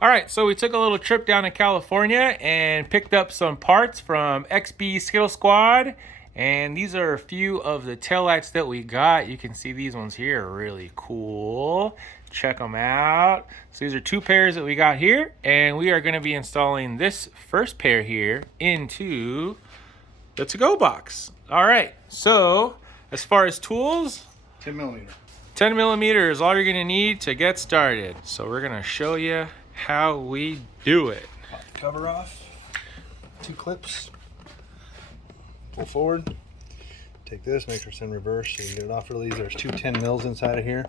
All right, so we took a little trip down to California and picked up some parts from XB Skittle Squad. And these are a few of the taillights that we got. You can see these ones here are really cool. Check them out. So these are 2 pairs that we got here. And we are going to be installing this first pair here into the to-go box. All right, so as far as tools, 10 millimeter. 10 millimeter is all you're going to need to get started. So we're going to show you how we do it. Pop the cover off. 2 clips. Pull forward. Take this, make sure it's in reverse so you can get it off really easy. There's 2 10 mils inside of here.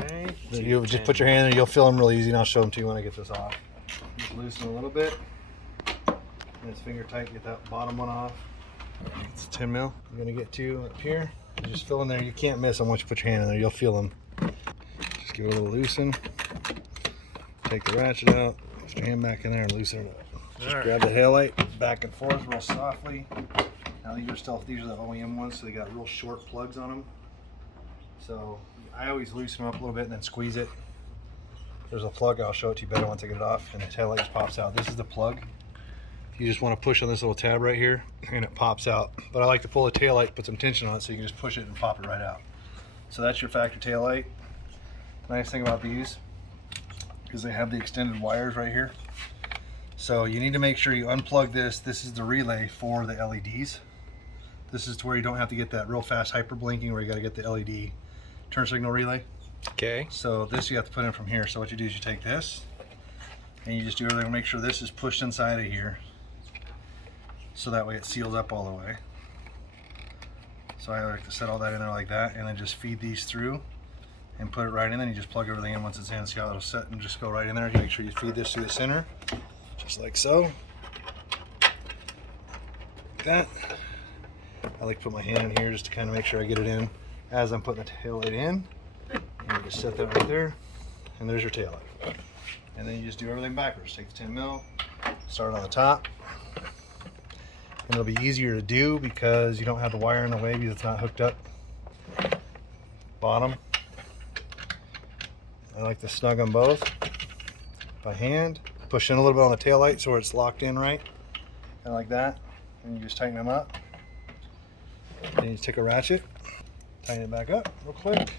Alright. You'll just put your hand in there, you'll feel them really easy, and I'll show them to you when I get this off. Just loosen a little bit. And it's finger tight, get that bottom one off. It's 10 mil. You're gonna get 2 up here. You just fill in there, you can't miss them once you put your hand in there, you'll feel them. Just give it a little loosen. Take the ratchet out, put your hand back in there and loosen it up. Just grab the taillight back and forth real softly. Now these are the OEM ones, so they got real short plugs on them. So I always loosen them up a little bit and then squeeze it. There's a plug, I'll show it to you better once I get it off, and the taillight just pops out. This is the plug. You just want to push on this little tab right here and it pops out. But I like to pull the taillight, put some tension on it so you can just push it and pop it right out. So that's your factory taillight. Nice thing about these is they have the extended wires right here. So you need to make sure you unplug this. This is the relay for the LEDs. This is to where you don't have to get that real fast hyper blinking where you got to get the LED turn signal relay. Okay. So this you have to put in from here. So what you do is you take this and you just do everything to make sure this is pushed inside of here. So that way it seals up all the way. So I like to set all that in there like that and then just feed these through and put it right in. Then you just plug everything in once it's in. See how it'll set and just go right in there. You make sure you feed this through the center, just like so. Like that. I like to put my hand in here just to kind of make sure I get it in as I'm putting the taillight in. And you just set that right there, and there's your taillight. And then you just do everything backwards. Take the 10 mil, start on the top. And it'll be easier to do because you don't have the wire in the way because it's not hooked up. Bottom. I like to snug them both by hand. Push in a little bit on the taillight so it's locked in right. Kind of like that. And you just tighten them up. Then you take a ratchet, tighten it back up real quick.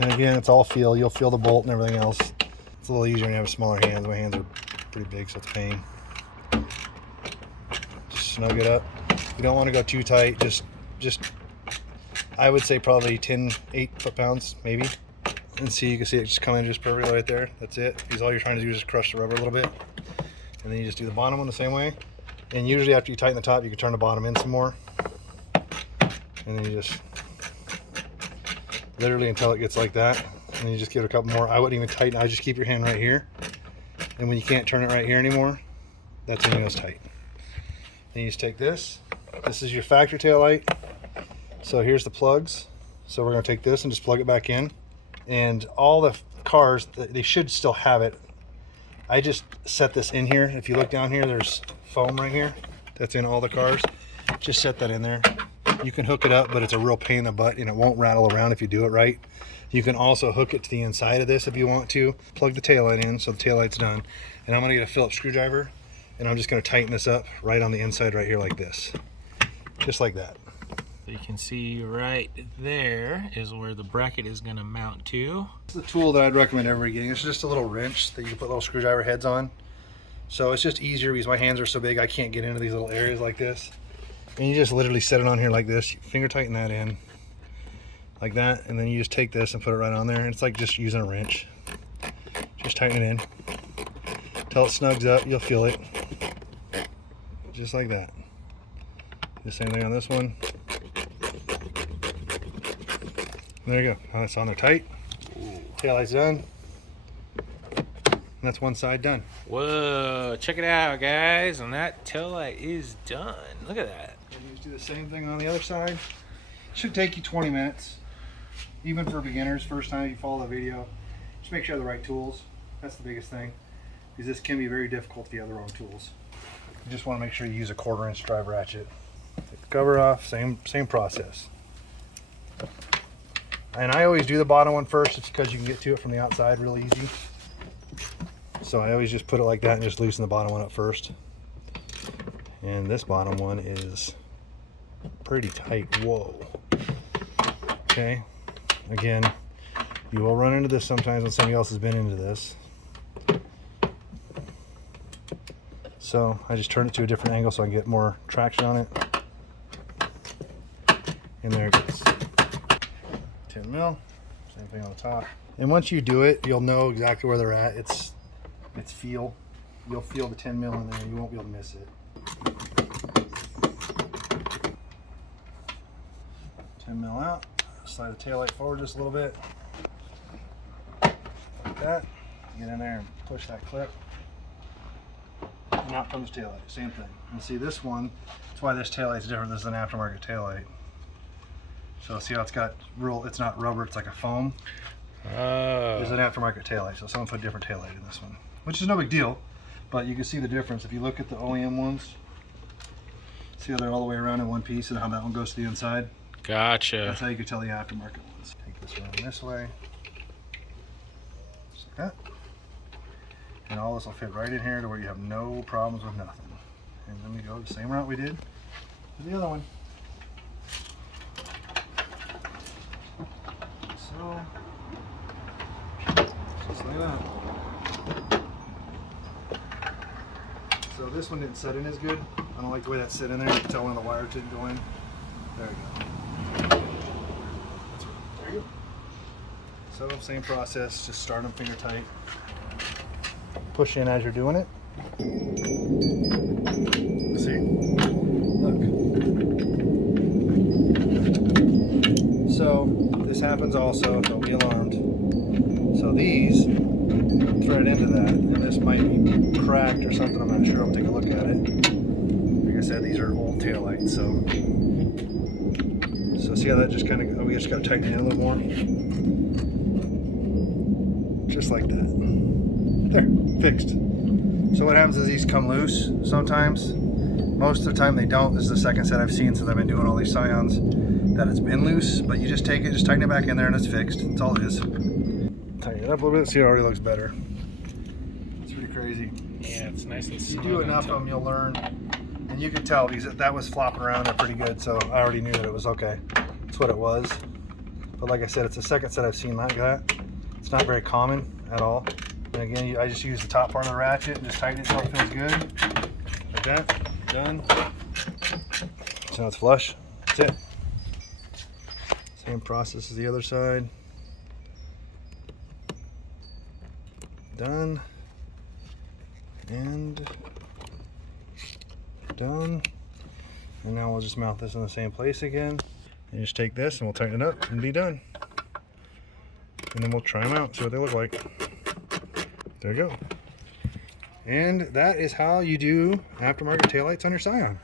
And again, it's all feel. You'll feel the bolt and everything else. It's a little easier when you have smaller hands. My hands are pretty big, so it's a pain. Just snug it up. You don't want to go too tight. Just I would say probably 8 foot-pounds, maybe. And see, you can see it just coming just perfectly right there. That's it. Because all you're trying to do is just crush the rubber a little bit. And then you just do the bottom one the same way. And usually after you tighten the top, you can turn the bottom in some more. And then you just literally until it gets like that. And then you just give it a couple more. I wouldn't even tighten. I just keep your hand right here. And when you can't turn it right here anymore, that's when it goes tight. Then you just take this. This is your factory taillight. So here's the plugs. So we're going to take this and just plug it back in. And all the cars, they should still have it. I just set this in here. If you look down here, there's foam right here. That's in all the cars. Just set that in there. You can hook it up, but it's a real pain in the butt and it won't rattle around if you do it right. You can also hook it to the inside of this if you want to. Plug the taillight in so the taillight's done. And I'm going to get a Phillips screwdriver and I'm just going to tighten this up right on the inside right here like this. Just like that. You can see right there is where the bracket is going to mount to. The tool that I'd recommend everybody getting is just a little wrench that you can put little screwdriver heads on. So it's just easier because my hands are so big I can't get into these little areas like this. And you just literally set it on here like this. You finger tighten that in like that, and then you just take this and put it right on there. And it's like just using a wrench. Just tighten it in until it snugs up. You'll feel it just like that. The same thing on this one. There you go. Now it's on there tight. Taillight's done. And that's one side done. Whoa, check it out, guys. And that taillight is done. Look at that. And you just do the same thing on the other side. Should take you 20 minutes. Even for beginners, first time you follow the video. Just make sure you have the right tools. That's the biggest thing. Because this can be very difficult if you have the wrong tools. You just want to make sure you use a 1/4 inch drive ratchet. Take the cover off, same process. And I always do the bottom one first, it's because you can get to it from the outside real easy. So I always just put it like that and just loosen the bottom one up first. And this bottom one is pretty tight. Whoa. Okay. Again, you will run into this sometimes when somebody else has been into this. So I just turn it to a different angle so I can get more traction on it. And there it goes. 10 mil. Same thing on the top. And once you do it, you'll know exactly where they're at. It's feel. You'll feel the 10 mil in there. You won't be able to miss it. 10 mil out. Slide the taillight forward just a little bit. Like that. Get in there and push that clip. And out comes the taillight. Same thing. And see this one, that's why this taillight's different. This is an aftermarket taillight. So see how it's got it's not rubber, it's like a foam. There's an aftermarket taillight, so someone put a different taillight in this one, which is no big deal, but you can see the difference. If you look at the OEM ones, see how they're all the way around in one piece and how that one goes to the inside? Gotcha. That's how you can tell the aftermarket ones. Take this around this way, just like that. And all this will fit right in here to where you have no problems with nothing. And then we go the same route we did with the other one. So, just like that. So this one didn't set in as good. I don't like the way that set in there. You can tell when the wires didn't go in. There we go. There you go. So same process, just start them finger tight. Push in as you're doing it. Let's see. Look. So this happens also, don't be alarmed. So these thread into that, and this might be cracked or something, I'm not sure, I'll take a look at it. Like I said, these are old taillights, so see how that just kind of, we just got to tighten it in a little more. Just like that. There, fixed. So what happens is these come loose sometimes. Most of the time they don't. This is the second set I've seen since I've been doing all these Scions that it's been loose, but you just take it, just tighten it back in there and it's fixed. That's all it is. Tighten it up a little bit, see it already looks better. It's pretty crazy. Yeah, it's nice and You smooth. do enough of them, you'll learn. And you can tell because that was flopping around there pretty good, so I already knew that it was okay. That's what it was. But like I said, it's the second set I've seen like that. It's not very common at all. And again, I just use the top part of the ratchet and just tighten it so it feels good. Like that. Done. So now it's flush. That's it. Same process as the other side. Done. And done. And now we'll just mount this in the same place again. And just take this and we'll tighten it up and be done. And then we'll try them out, see what they look like. There you go. And that is how you do aftermarket taillights on your Scion.